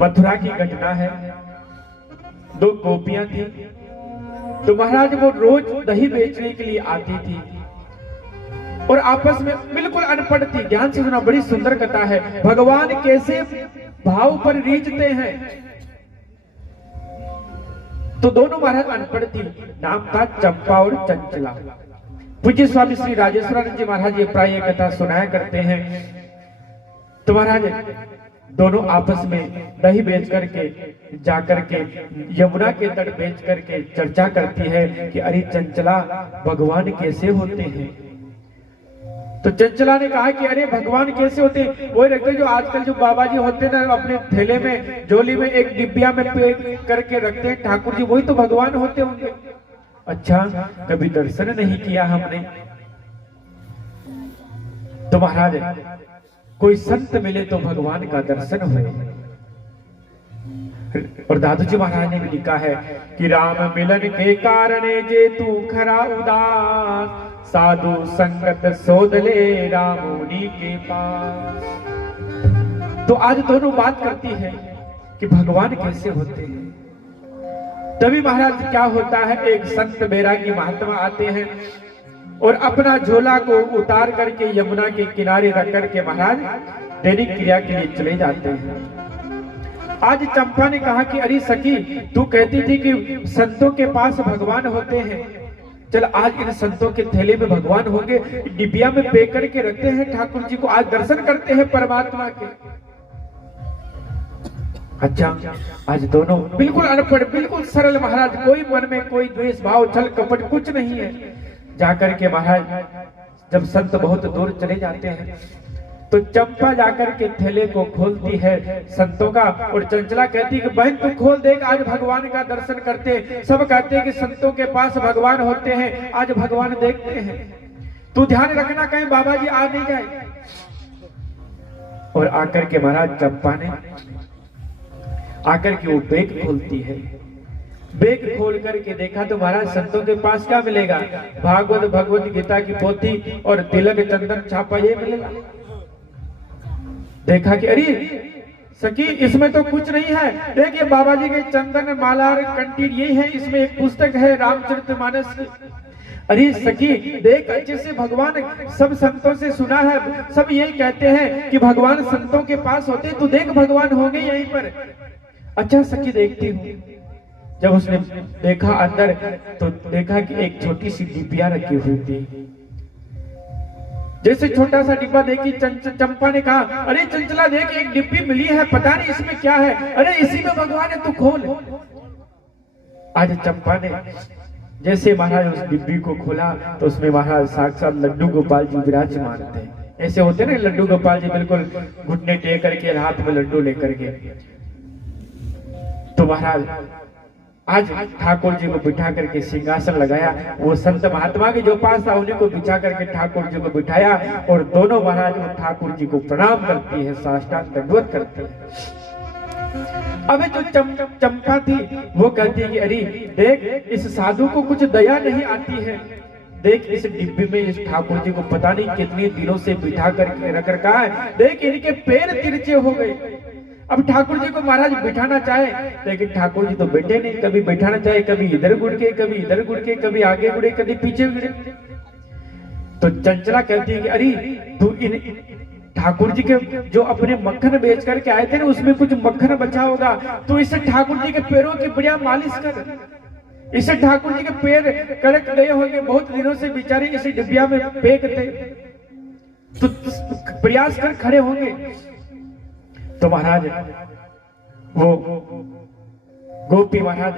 मथुरा की घटना है। दो गोपियां थी, तो महाराज वो रोज दही बेचने के लिए आती थी और आपस में बिल्कुल अनपढ़ थी। ध्यान से सुना, बड़ी सुंदर कथा है। भगवान कैसे भाव पर रीझते हैं। तो दोनों महाराज अनपढ़ थी। नाम था चंपा और चंचला। पूज्य स्वामी श्री राजेश्वरानंद जी महाराज ये प्राय कथा सुनाया करते हैं। तो महाराज दोनों आपस में दही बेच करके जाकर के यमुना के तट बेच करके चर्चा करती है कि अरे चंचला, भगवान कैसे होते हैं। तो चंचला ने कहा कि अरे भगवान कैसे होते हैं, वही रखते जो आजकल जो बाबा जी होते हैं ना, अपने थैले में झोली में एक डिब्बिया में पैक करके रखते हैं ठाकुर जी, वही तो भगवान होते होंगे। अच्छा, कभी दर्शन नहीं किया हमने। तो महाराज कोई संत मिले तो भगवान का दर्शन हुए। और दादू जी महाराज ने भी लिखा है कि राम मिलन के कारण जे तू खरा उदास, साधु संगत सोदले रामुनि के पास। तो आज दोनों बात करती है कि भगवान कैसे होते हैं। तभी महाराज क्या होता है, एक संत बैरागी महात्मा आते हैं और अपना झोला को उतार करके यमुना के किनारे रख करके महाराज दैनिक क्रिया के लिए चले जाते हैं। आज चंपा ने कहा कि अरे सखी, तू कहती थी कि संतों के पास भगवान होते हैं, चल आज इन संतों के थैले में भगवान होंगे, डिबिया में पैक करके रखते हैं ठाकुर जी को, आज दर्शन करते हैं परमात्मा के। अच्छा, आज दोनों बिल्कुल अनपढ़, बिल्कुल सरल महाराज, कोई मन में कोई द्वेष भाव छल कपट कुछ नहीं है। जाकर के महाराज जब संत बहुत दूर चले जाते हैं तो चंपा जाकर के थैले को खोलती है संतों का, और चंचला कहती है कि बहन तू खोल देख, आज भगवान का दर्शन करते। सब कहते हैं कि संतों के पास भगवान होते हैं, आज भगवान देखते हैं, तू ध्यान रखना कहीं बाबा जी आ नहीं जाए। और आकर के महाराज चंपा ने आकर के वो बैग खोलती है। बैग खोल करके देखा तो महाराज संतों के पास क्या मिलेगा, भागवत भगवत गीता की पोथी और तिलक चंदन छापा ये मिलेगा। देखा कि अरे सखी, इसमें तो कुछ नहीं है, देखिए बाबा जी के चंदन माला कंटीर यही है, इसमें एक पुस्तक है रामचरितमानस की। अरे सखी देख अच्छे से, भगवान सब संतों से सुना है, सब यही कहते हैं कि भगवान संतों के पास होते, तू देख भगवान होंगे यहीं पर। अच्छा सखी देखती हूँ। जब उसने देखा अंदर तो देखा कि एक छोटी सी डिबिया रखी हुई थी। जैसे छोटा सा डिब्बा देखी चंपा ने कहा, अरे चंचला देख, एक डिब्बी मिली है, पता नहीं इसमें क्या है। अरे इसी में भगवान है, तू खोल। आज चंपा ने जैसे महाराज उस डिब्बी को खोला तो उसमें महाराज साक्षात लड्डू गोपाल जी विराजमान थे। ऐसे होते ना लड्डू गोपाल जी, बिल्कुल घुटने टेक करके हाथ में लड्डू लेकर के। तो महाराज आज ठाकुर जी को बिठा करके सिंहासन लगाया, वो संत महात्मा के जो पास था उन्हीं को बिछा करके ठाकुर जी को बिठाया, और दोनों महाराज वो ठाकुर जी को प्रणाम करती है, साष्टांग दंडवत करती है। अबे जो चंपा थी वो कहती है कि अरे देख, इस साधु को कुछ दया नहीं आती है, देख इस डिब्बे में इस ठाकुर जी को पता नहीं कितने दिनों से बिठा करके रख रखा है, देख इनके पैर तिरछे हो गए। अब ठाकुर जी को महाराज बिठाना चाहे, लेकिन ठाकुर जी तो बैठे नहीं, कभी बैठाना चाहे कभी इधर गुड़ के, कभी इधर गुड़ के, कभी आगे गुड़े, कभी पीछे गुड़े। तो चंचला कहती है कि अरे तू इन ठाकुर जी के जो अपने मक्खन बेच करके आए थे ना, उसमें कुछ मक्खन बचा होगा, तो इसे ठाकुर जी के पैरों की बढ़िया मालिश कर, इसे ठाकुर जी के पैर कड़क गए होंगे, बहुत दिनों से बेचारे इसी डिबिया में पैक थे, तो प्रयास कर खड़े होंगे। तो महाराज वो गोपी महाराज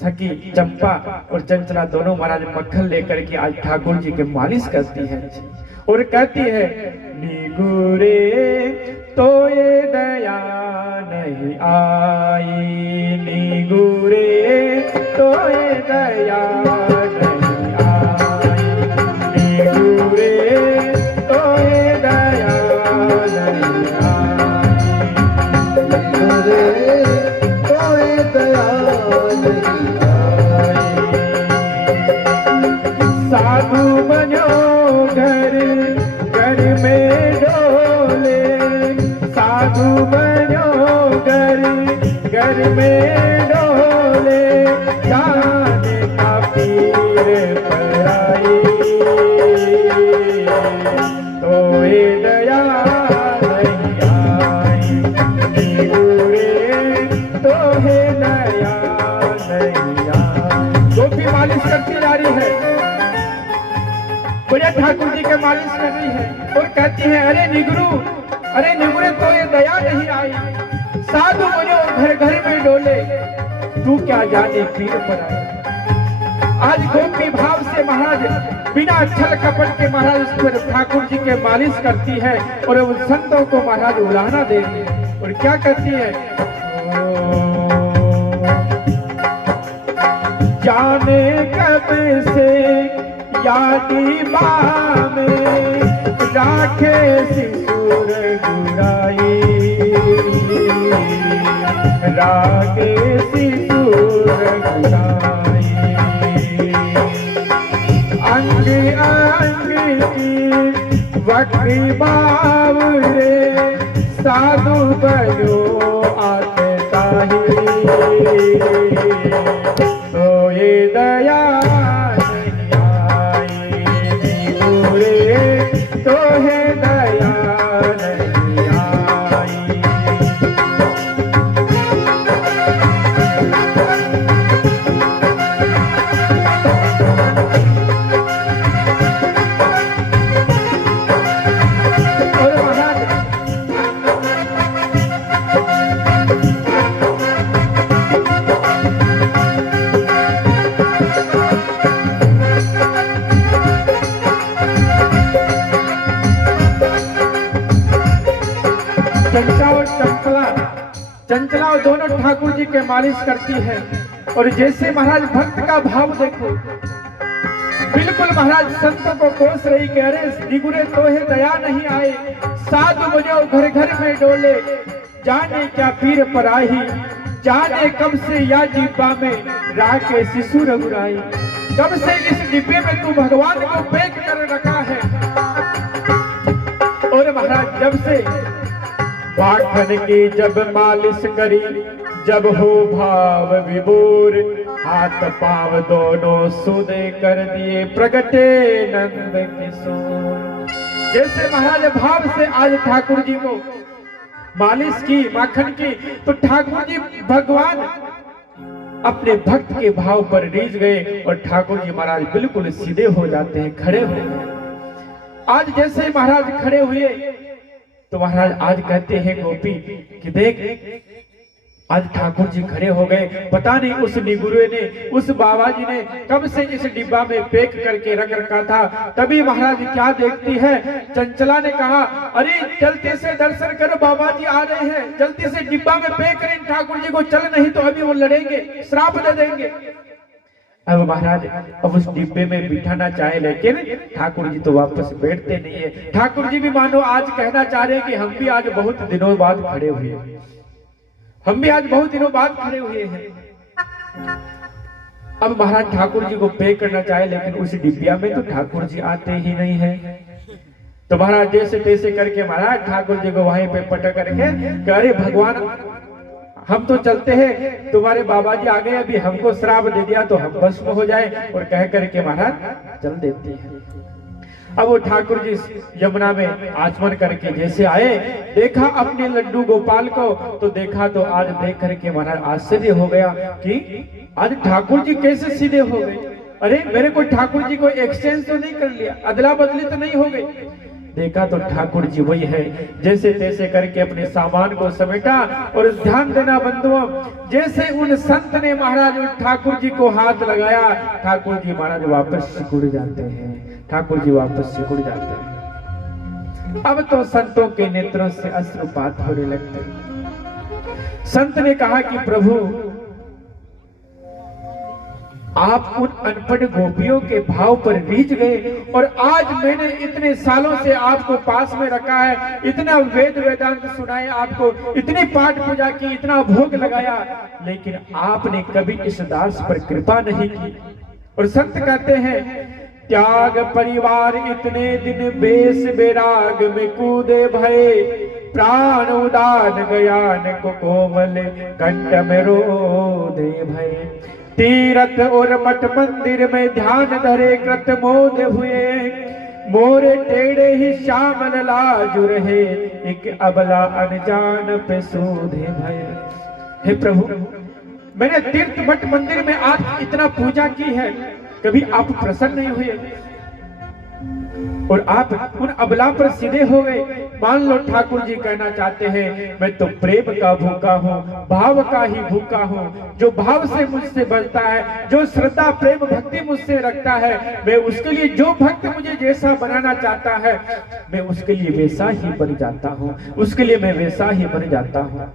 सखी चंपा और चंचला दोनों महाराज मक्खन लेकर के आज ठाकुर जी के मालिश करती है और कहती है, निगुरे तो ये दया नहीं आई, निगुरे तो ये दया नहीं आई, निगुरे तो ये दया नहीं आई, निगुरे तो ये दया नहीं आई। साधु बनो घर घर में डोले, साधु बनो घर घर में डोले, जाने का पीर पराई, तो ये दया नहीं आई, निगुरे तो है दया नहीं आई। गोपी मालिश करती जा रही है, बोले ठाकुर जी के मालिश कर रही है और कहती है अरे निगुरे तो ये दया नहीं आई, साधु बोले और घर घर में डोले, तू क्या जाने पीर पर आई। आज गोपी भाव से महाराज बिना छल कपट के महाराज उस पर ठाकुर जी के मालिश करती है और उन संतों को महाराज उलाहना दे रही है और क्या कहती है, जाने कब से यादी में राखे सिसुर गुराई, राखे सिसुर गुराई, अंग अंग की वक्री बावरे, साधु बनो आता ही, तो ये दया तो है दया नहीं आई। और महाराज चंचला और दोनों ठाकुर जी के मालिश करती है और जैसे महाराज भक्त का भाव देखो, बिल्कुल महाराज संतों को कोस रही, कह रहे निगुरे तो है दया नहीं आए, साधु बनो घर घर में डोले, जाने क्या पीर पराई, जाने कब से या डिब्बा में राखे शिशु रघुराई, कब से इस डिब्बे में तू भगवान को पैक कर रखा है। और महाराज जब से माखन की जब मालिश करी, जब हो भाव विभोर, हाथ पाव दोनों सुदे कर दिए, प्रगटे नंद किशोर। जैसे महाराज भाव से आज ठाकुर जी को मालिश की माखन की, तो ठाकुर जी भगवान अपने भक्त के भाव पर रीझ गए और ठाकुर जी महाराज बिल्कुल सीधे हो जाते हैं, खड़े हो गए। आज जैसे महाराज खड़े हुए तो महाराज आज कहते हैं गोपी कि देख आज ठाकुर जी खड़े हो गए, पता नहीं उस निगुरे ने, उस बाबा जी ने कब से इस डिब्बा में पैक करके रख रखा था। तभी महाराज क्या देखती है, चंचला ने कहा अरे जल्दी से दर्शन करो, बाबा जी आ रहे हैं, जल्दी से डिब्बा में पैक करें ठाकुर जी को, चल नहीं तो अभी वो लड़ेंगे, श्राप दे देंगे। अब महाराज अब उस डिब्बे में बिठाना चाहे, लेकिन ठाकुर जी तो वापस बैठते नहीं है। ठाकुर जी भी मानो आज कहना चाह रहे हैं कि हम भी आज बहुत दिनों बाद खड़े हुए, हम भी आज बहुत दिनों बाद खड़े हुए हैं। अब महाराज ठाकुर जी को पे करना चाहे, लेकिन उस डिब्बिया में तो ठाकुर जी आते ही नहीं है। तो महाराज जैसे तैसे करके महाराज ठाकुर जी को वहीं पे पटक करके अरे भगवान हम तो चलते हैं, तुम्हारे बाबा जी आ गए, अभी हमको श्राप दे दिया तो हम भस्म हो जाए, और कह करके महाराज चल देते हैं। अब वो ठाकुर जी यमुना में आचमन करके जैसे आए, देखा अपने लड्डू गोपाल को, तो देखा तो आज देख करके महाराज आश्चर्य हो गया कि आज ठाकुर जी कैसे सीधे हो गए। अरे मेरे को ठाकुर जी को एक्सचेंज तो नहीं कर लिया, अदला बदली तो नहीं हो गई। देखा तो ठाकुर जी वही है, जैसे तैसे करके अपने सामान को समेटा। और ध्यान देना बंधुओं, जैसे उन संत ने महाराज ठाकुर जी को हाथ लगाया, ठाकुर जी महाराज वापस सिकुड़ जाते हैं, ठाकुर जी वापस सिकुड़ जाते हैं। अब तो संतों के नेत्रों से अश्रुपात होने लगते। संत ने कहा कि प्रभु आप उन अनपढ़ गोपियों के भाव पर रीझ गए, और आज मैंने इतने सालों से आपको पास में रखा है, इतना वेद वेदांत सुनाए आपको, इतनी पाठ पूजा की, इतना भोग लगाया, लेकिन आपने कभी इस दास पर कृपा नहीं की। और संत कहते हैं त्याग परिवार इतने दिन बेस बेराग में कूदे भये, प्राण उदान गयान को कोमल कंठ में रोधे भय। तीरथ और मठ मंदिर में ध्यान धरे कृत मोद हुए, मोरे टेढ़े ही श्यामल लाजु रहे, एक अबला अनजान पे सूधे भय। हे प्रभु, मैंने तीर्थ मठ मंदिर में आज इतना पूजा की है, कभी आप प्रसन्न नहीं हुए और आप उन अबला पर सीधे हो गए। मान लो ठाकुर जी कहना चाहते हैं मैं तो प्रेम का भूखा हूँ, भाव का ही भूखा हूँ, जो भाव से मुझसे बढ़ता है, जो श्रद्धा प्रेम भक्ति मुझसे रखता है, मैं उसके लिए, जो भक्त मुझे जैसा बनाना चाहता है मैं उसके लिए वैसा ही बन जाता हूँ, उसके लिए मैं वैसा ही बन जाता हूँ।